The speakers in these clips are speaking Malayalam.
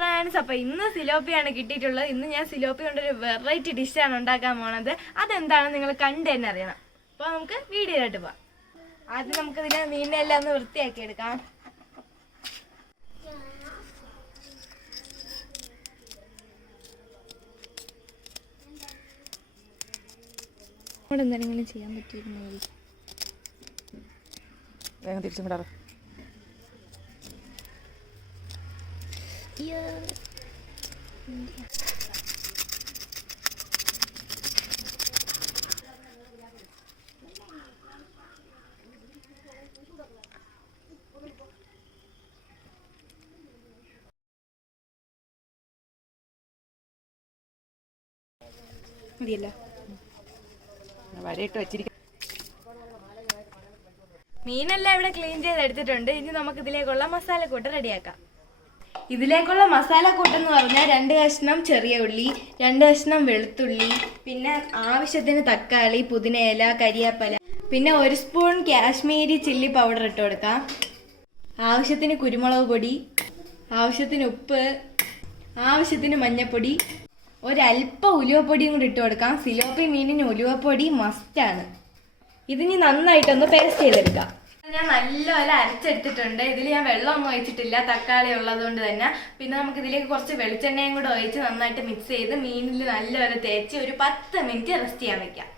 ഫ്രണ്ട്സ് അപ്പൊ ഇന്ന് സിലോപ്പിയാണ് കിട്ടിയിട്ടുള്ളത്. ഇന്ന് ഞാൻ സിലോപ്പി കൊണ്ടൊരു വെറൈറ്റി ഡിഷാണ് ഉണ്ടാക്കാൻ പോണത്. അതെന്താണെന്ന് നിങ്ങൾ കണ്ടു തന്നെ അറിയണം. അപ്പൊ നമുക്ക് വീഡിയോയിലോട്ട് പോവാം. ആദ്യം നമുക്ക് ഇതിനെ മീനെല്ലാം ഒന്ന് വൃത്തിയാക്കി എടുക്കാം. ഇവിടെ എന്തെങ്കിലും ചെയ്യാൻ പറ്റിയിരുന്നു? തിരിച്ചും വിടാറ് മതിയല്ലോ. വരയിട്ട് വെച്ചിരിക്കും മീനെല്ലാം ഇവിടെ ക്ലീൻ ചെയ്ത് എടുത്തിട്ടുണ്ട് ഇനി നമുക്ക് ഇതിലേക്കുള്ള മസാലക്കൂട്ട് റെഡിയാക്കാം. ഇതിലേക്കുള്ള മസാല കൂട്ടെന്ന് പറഞ്ഞാൽ രണ്ട് കഷ്ണം ചെറിയ ഉള്ളി രണ്ട് കഷ്ണം വെളുത്തുള്ളി പിന്നെ ആവശ്യത്തിന് തക്കാളി പുതിനയില കരിയാപ്പല പിന്നെ ഒരു സ്പൂൺ കാശ്മീരി ചില്ലി പൗഡർ ഇട്ട് കൊടുക്കാം. ആവശ്യത്തിന് കുരുമുളക് പൊടി ആവശ്യത്തിന് ഉപ്പ് ആവശ്യത്തിന് മഞ്ഞപ്പൊടി ഒരല്പം ഉലുവപ്പൊടിയും കൂടി ഇട്ട് കൊടുക്കാം. സിലോപ്പി മീനിന് ഉലുവപ്പൊടി മസ്റ്റാണ് ഇതിനി നന്നായിട്ടൊന്ന് പേസ്റ്റ് ചെയ്തെടുക്കാം. ഞാൻ നല്ലപോലെ അരച്ചെടുത്തിട്ടുണ്ട്. ഇതിൽ ഞാൻ വെള്ളമൊന്നും ഒഴിച്ചിട്ടില്ല. തക്കാളി ഉള്ളത് കൊണ്ട് തന്നെ. പിന്നെ നമുക്ക് ഇതിലേക്ക് കുറച്ച് വെളിച്ചെണ്ണയും കൂടെ ഒഴിച്ച് നന്നായിട്ട് മിക്സ് ചെയ്ത് മീനിൽ നല്ലപോലെ തേച്ച് ഒരു പത്ത് മിനിറ്റ് റെസ്റ്റ് ചെയ്യാൻ വെക്കാം.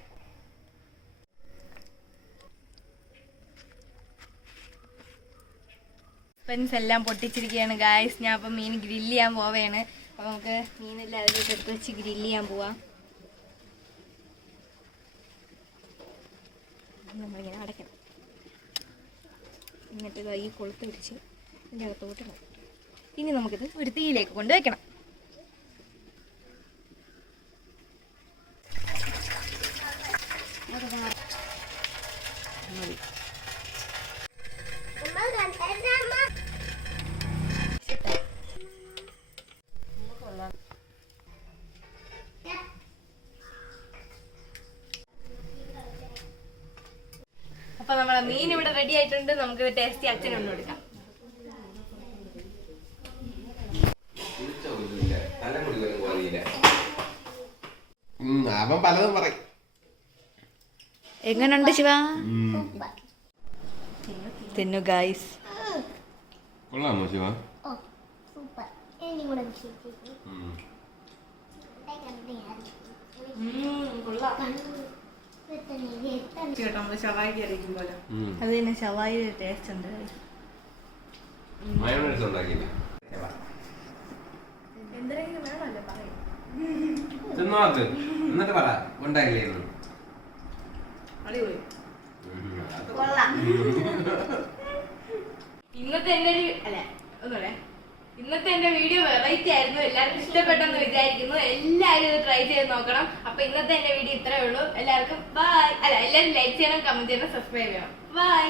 ഫ്രണ്ട്സ് എല്ലാം പൊട്ടിച്ചിരിക്കുകയാണ്. ഗായ്സ് ഞാൻ അപ്പം മീൻ ഗ്രില്ല് ചെയ്യാൻ പോവുകയാണ് അപ്പം നമുക്ക് മീനെല്ലാം അതിലേക്ക് എടുത്ത് വെച്ച് ഗ്രില്ല് ചെയ്യാൻ പോവാം. നമ്മളിങ്ങനെ അടയ്ക്കണം. എന്നിട്ട് ഈ കൊളുത്ത് പിടിച്ച് ഇതിന്റെ അകത്തോട്ട് ഇടണം. ഇനി നമുക്കിത് ഒരു തീയിലേക്ക് കൊണ്ട് വെക്കണം മതി അപ്പൊ നമ്മളെ മീൻ ഇവിടെ റെഡി ആയിട്ടുണ്ട്. നമുക്ക് ടേസ്റ്റി അച്ഛനൊന്നും കൊടുക്കാം. ഉം, അവൻ പലതും പറയും. എങ്ങനുണ്ട് ശിവ? തിന്നു ഗായ്സ് കൊള്ളാമോ ശിവ? ഓ സൂപ്പർ ഇനി കൂടെ വിശ്വസിച്ചു ഉം. ഉം. അത് ഷവായി ടേസ്റ്റ് ഉണ്ട്. മയോണൈസ് ഉണ്ടാക്കിയില്ലേ? എന്തെങ്കിലും വേണമല്ലോ പറയും. തിന്നോക്ക്. എന്നിട്ട് പറ ഉണ്ടായില്ലേ ഇന്നത്തെ എന്റെ ഒരു അല്ല ഒന്നുകൂടെ. ഇന്നത്തെ എന്റെ വീഡിയോ വെറൈറ്റി ആയിരുന്നു. എല്ലാവർക്കും ഇഷ്ടപ്പെട്ടെന്ന് വിചാരിക്കുന്നു. എല്ലാവരും ഇത് ട്രൈ ചെയ്ത് നോക്കണം. അപ്പൊ ഇന്നത്തെ എന്റെ വീഡിയോ ഇത്രേ ഉള്ളൂ. എല്ലാവർക്കും ബൈ അല്ല എല്ലാവരും ലൈക്ക് ചെയ്യണം കമന്റ് ചെയ്യണം സബ്സ്ക്രൈബ് ചെയ്യണം. ബൈ